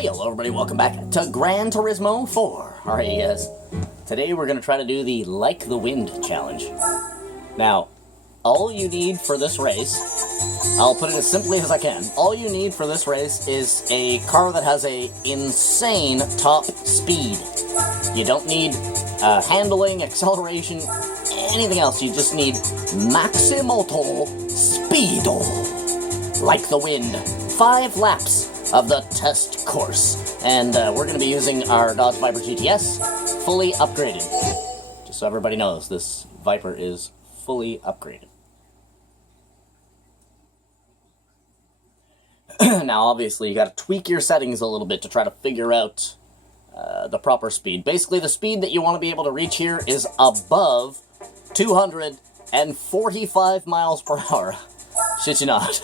Hey, hello everybody, welcome back to Gran Turismo 4. Alright, guys. Today we're going to try to do the Like the Wind challenge. Now, all you need for this race, I'll put it as simply as I can, all you need for this race is a car that has a insane top speed. You don't need handling, acceleration, anything else. You just need maximoto speedo. Like the wind. 5 laps of the test course. And we're going to be using our Dodge Viper GTS, fully upgraded. Just so everybody knows, this Viper is fully upgraded. Now, obviously, you got to tweak your settings a little bit to try to figure out the proper speed. Basically, the speed that you want to be able to reach here is above 245 miles per hour. Shit you not.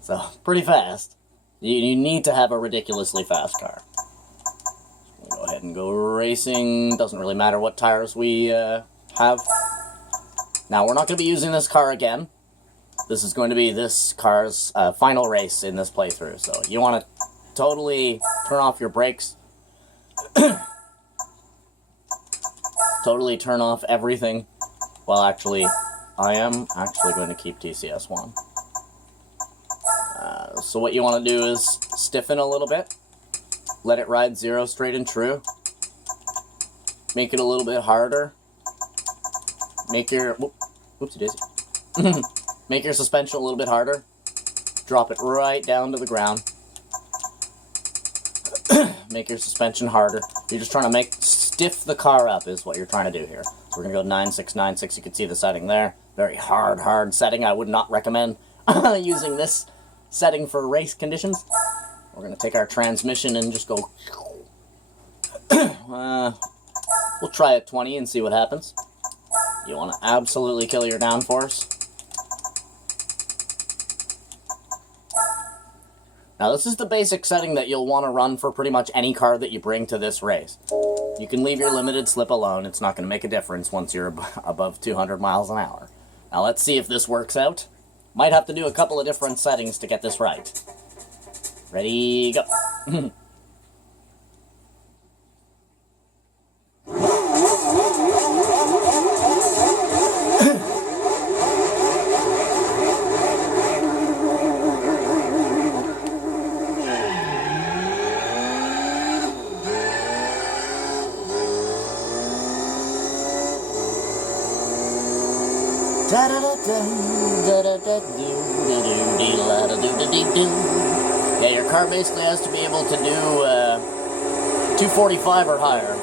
So, pretty fast. You need to have a ridiculously fast car. We'll go ahead and go racing. Doesn't really matter what tires we have. Now, we're not going to be using this car again. This is going to be this car's final race in this playthrough. So, you want to totally turn off your brakes. Totally turn off everything. Well, actually, I am actually going to keep TCS1. So what you want to do is stiffen a little bit, let it ride 0 straight and true, make it a little bit harder, make your, whoopsie daisy, make your suspension a little bit harder, drop it right down to the ground, make your suspension harder. You're just trying to stiff the car up is what you're trying to do here. So we're going to go 9696, you can see the setting there, very hard setting. I would not recommend using this setting for race conditions. We're going to take our transmission and just go... we'll try at 20 and see what happens. You want to absolutely kill your downforce. Now this is the basic setting that you'll want to run for pretty much any car that you bring to this race. You can leave your limited slip alone. It's not going to make a difference once you're above 200 miles an hour. Now let's see if this works out. Might have to do a couple of different settings to get this right. Ready, go. Yeah, your car basically has to be able to do 245 or higher.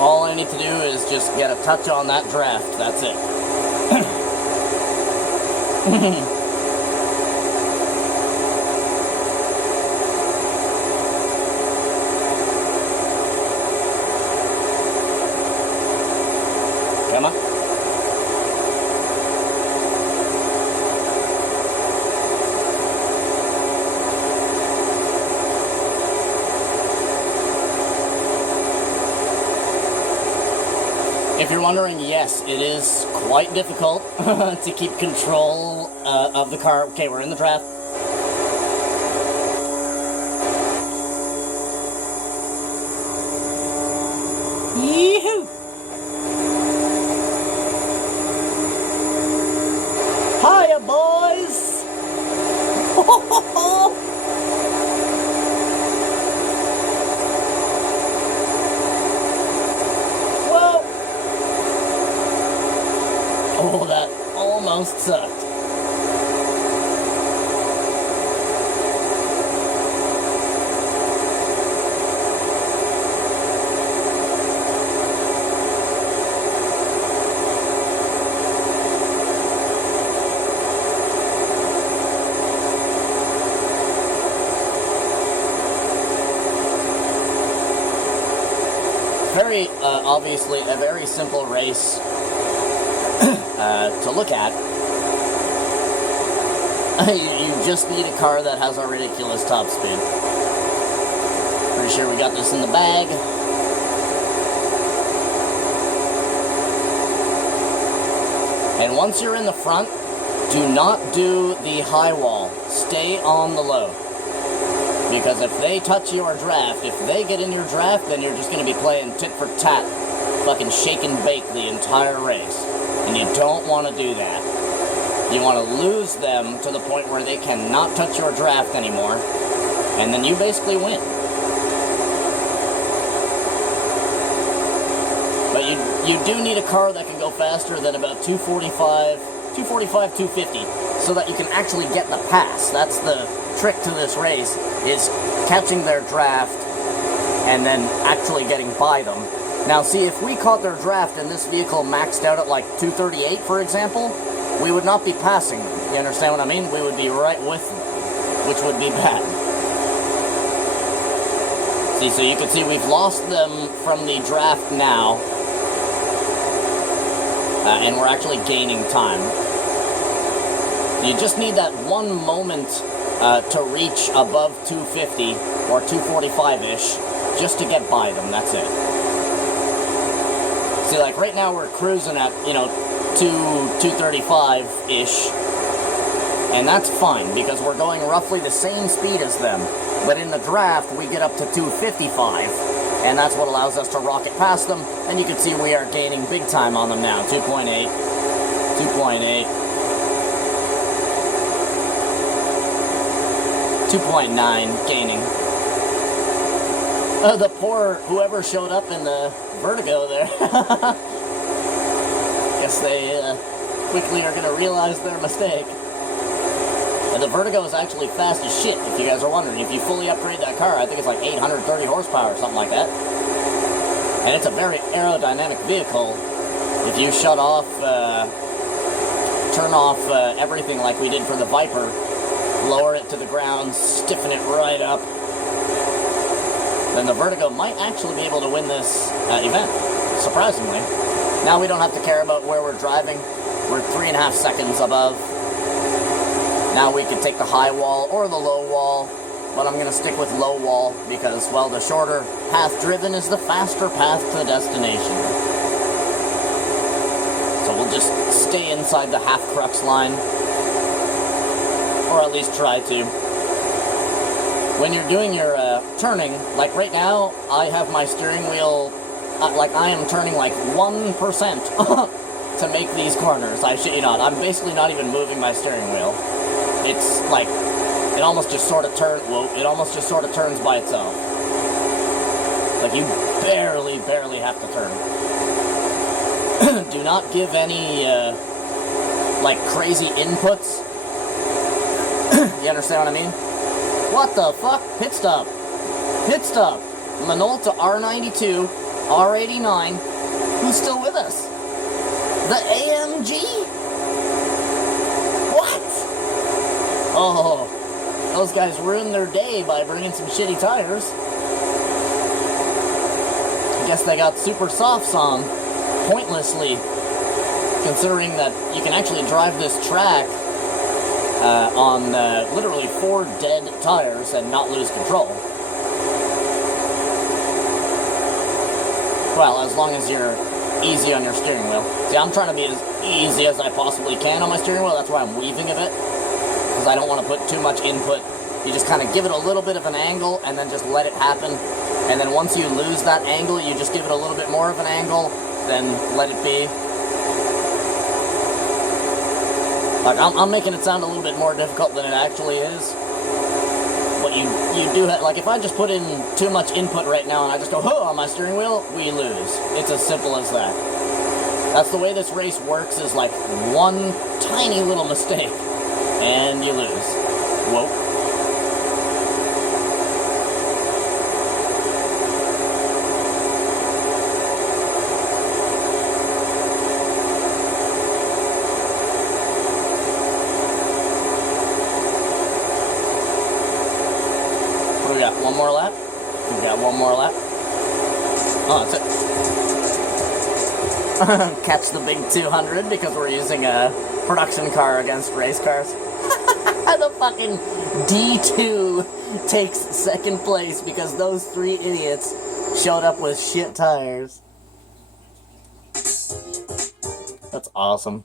All I need to do is just get a touch on that draft, that's it. Come on. If you're wondering, yes, it is quite difficult to keep control of the car. Okay, we're in the draft. Yee-hoo! Hiya, boys! Whoa! Oh, that almost sucked. Very, obviously, a very simple race to look at. You just need a car that has a ridiculous top speed. Pretty sure we got this in the bag. And once you're in the front, do not do the high wall. Stay on the low. Because if they touch your draft, if they get in your draft, then you're just going to be playing tit for tat, fucking shake and bake the entire race. And you don't want to do that. You want to lose them to the point where they cannot touch your draft anymore, and then you basically win. But you do need a car that can go faster than about 245, 250, so that you can actually get the pass. That's the trick to this race, is catching their draft and then actually getting by them. Now see, if we caught their draft and this vehicle maxed out at like 238, for example, we would not be passing them. You understand what I mean? We would be right with them, which would be bad. See, so you can see we've lost them from the draft now, and we're actually gaining time. You just need that one moment to reach above 250 or 245-ish just to get by them. That's it. See, like right now we're cruising at, 235-ish, and that's fine because we're going roughly the same speed as them. But in the draft, we get up to 255, and that's what allows us to rocket past them, and you can see we are gaining big time on them now. 2.8, 2.8, 2.9 gaining. Oh, the poor whoever showed up in the Vertigo there. Guess they quickly are going to realize their mistake. And the Vertigo is actually fast as shit, if you guys are wondering. If you fully upgrade that car, I think it's like 830 horsepower or something like that. And it's a very aerodynamic vehicle. If you shut off, turn off everything like we did for the Viper, lower it to the ground, stiffen it right up, then the Vertigo might actually be able to win this event, surprisingly. Now we don't have to care about where we're driving. We're 3.5 seconds above. Now we can take the high wall or the low wall, but I'm going to stick with low wall because, well, the shorter path driven is the faster path to the destination. So we'll just stay inside the half crux line, or at least try to. When you're doing your turning, like right now, I have my steering wheel, like I am turning like 1% to make these corners. I shit you not. I'm basically not even moving my steering wheel. It's like, it almost just sort of turns by itself. Like you barely have to turn. Do not give any, like crazy inputs. You understand what I mean? What the fuck? Pit stop. Pit stop. Minolta R92, R89. Who's still with us? The AMG? What? Oh, those guys ruined their day by bringing some shitty tires. I guess they got super softs on, pointlessly, considering that you can actually drive this track on literally 4 dead tires and not lose control. Well, as long as you're easy on your steering wheel. See, I'm trying to be as easy as I possibly can on my steering wheel. That's why I'm weaving a bit, because I don't want to put too much input. You just kind of give it a little bit of an angle, and then just let it happen. And then once you lose that angle, you just give it a little bit more of an angle, then let it be. Like, I'm making it sound a little bit more difficult than it actually is. But you do have, like, if I just put in too much input right now and I just go, oh, on my steering wheel, we lose. It's as simple as that. That's the way this race works, is like one tiny little mistake, and you lose. Whoa. We got one more lap. We got one more lap. Oh, that's it. Catch the big 200 because we're using a production car against race cars. The fucking D2 takes second place because those 3 idiots showed up with shit tires. That's awesome.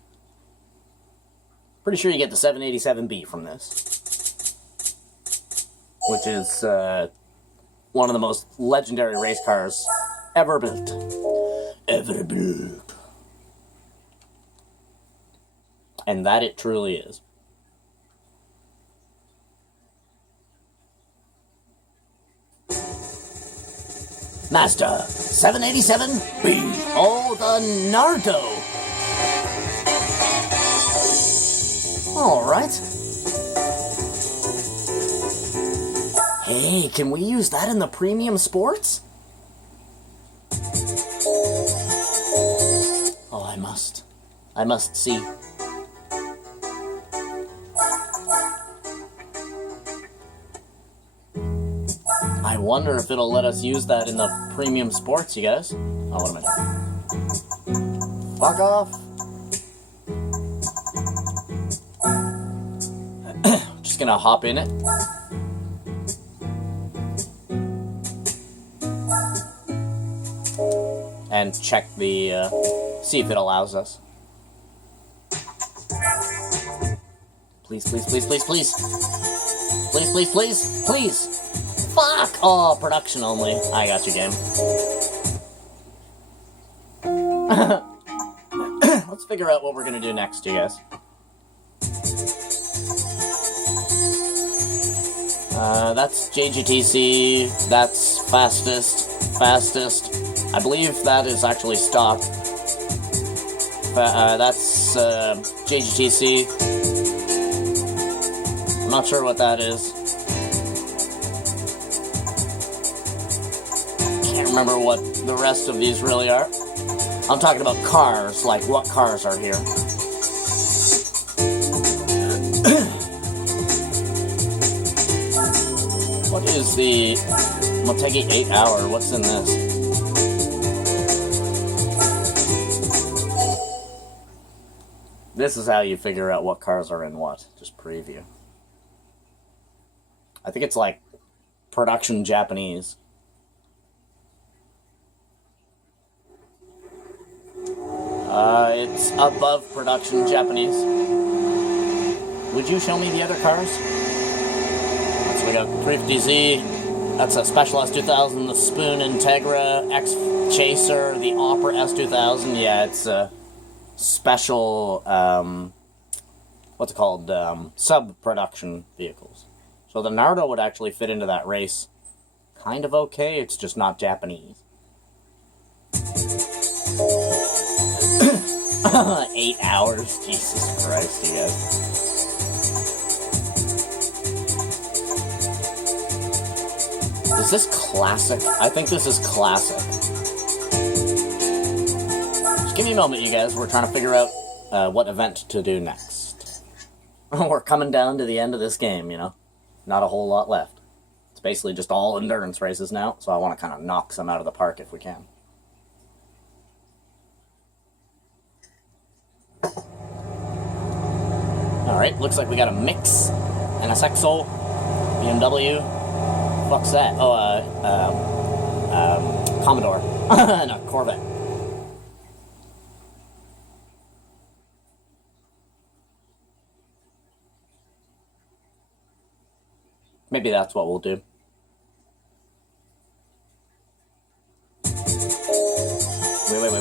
Pretty sure you get the 787B from this, which is one of the most legendary race cars ever built. Ever built. And that it truly is. Master 787B. Oh, the Nardo. All right. Hey, can we use that in the premium sports? Oh, I must. I must see. I wonder if it'll let us use that in the premium sports, you guys. Oh, what am I doing? Fuck off. Just gonna hop in it. And check the, see if it allows us. Please, please, please, please, please. Please, please, please, please. Fuck! Oh, production only. I got you, game. Let's figure out what we're gonna do next, you guys. That's JGTC. That's fastest. I believe that is actually stock. That's JGTC. I'm not sure what that is. Can't remember what the rest of these really are. I'm talking about cars, like what cars are here. What is the Motegi 8 hour? What's in this? This is how you figure out what cars are in what. Just preview. I think it's like production Japanese. It's above production Japanese. Would you show me the other cars? So we got 350Z. That's a Special S2000, the Spoon Integra, X Chaser, the Opera S2000. Yeah, it's a special, what's it called, sub-production vehicles. So the Nardo would actually fit into that race kind of okay, it's just not Japanese. 8 hours, Jesus Christ, you guys. Is this classic? I think this is classic. Just give me a moment, you guys. We're trying to figure out what event to do next. We're coming down to the end of this game, you know. Not a whole lot left. It's basically just all endurance races now, so I want to kind of knock some out of the park if we can. Alright, looks like we got a mix, an SXO, BMW. Fuck's that? Oh, Commodore. No, Corvette. Maybe that's what we'll do. Wait.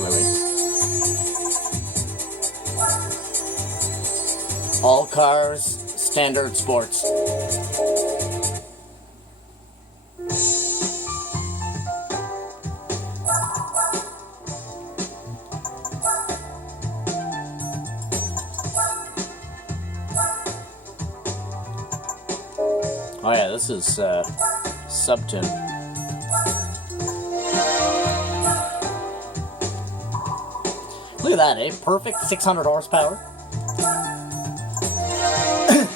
All cars, standard sports. Oh yeah, this is Subtune. Look at that, eh? Perfect 600 horsepower.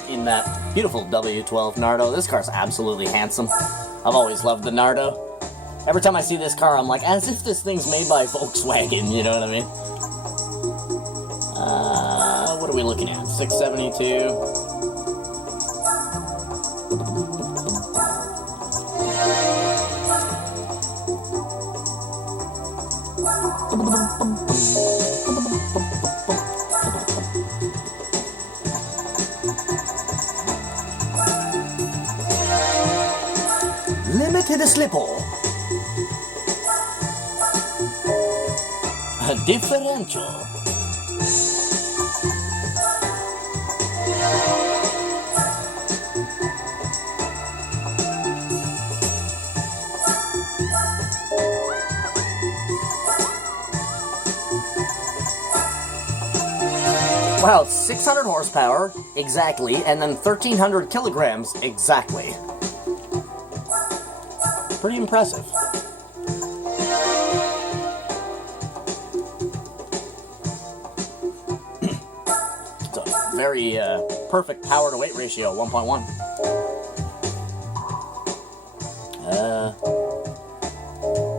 In that beautiful W12 Nardo. This car's absolutely handsome. I've always loved the Nardo. Every time I see this car, I'm like, as if this thing's made by Volkswagen, you know what I mean? What are we looking at? 672. Limited slipper. A differential. Wow, 600 horsepower, exactly, and then 1,300 kilograms, exactly. Pretty impressive. It's a very perfect power to weight ratio, 1.1.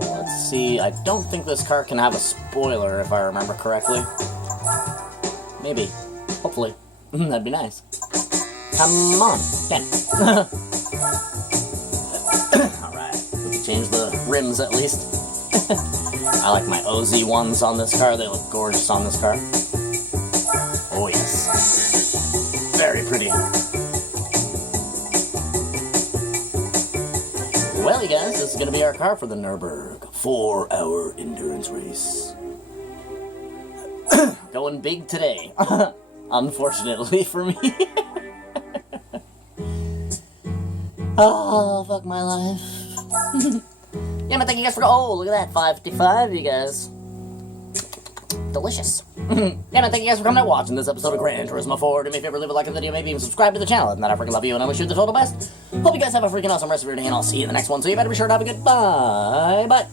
Let's see, I don't think this car can have a spoiler, if I remember correctly. Maybe. Hopefully. That'd be nice. Come on. Get it. Alright. We can change the rims at least. I like my OZ ones on this car. They look gorgeous on this car. Oh yes. Very pretty. Well, you guys, this is going to be our car for the Nürburgring 4-hour endurance race. Going big today. Unfortunately for me. Oh, fuck my life. Yeah, man, thank you guys for... Oh, look at that. 555, you guys. Delicious. Yeah, man, thank you guys for coming out watching this episode of Gran Turismo 4. Do me a favor, leave a like on the video, maybe even subscribe to the channel. And that I freaking love you, and I wish you the total best. Hope you guys have a freaking awesome rest of your day, and I'll see you in the next one. So you better be sure to have a good bye. Bye.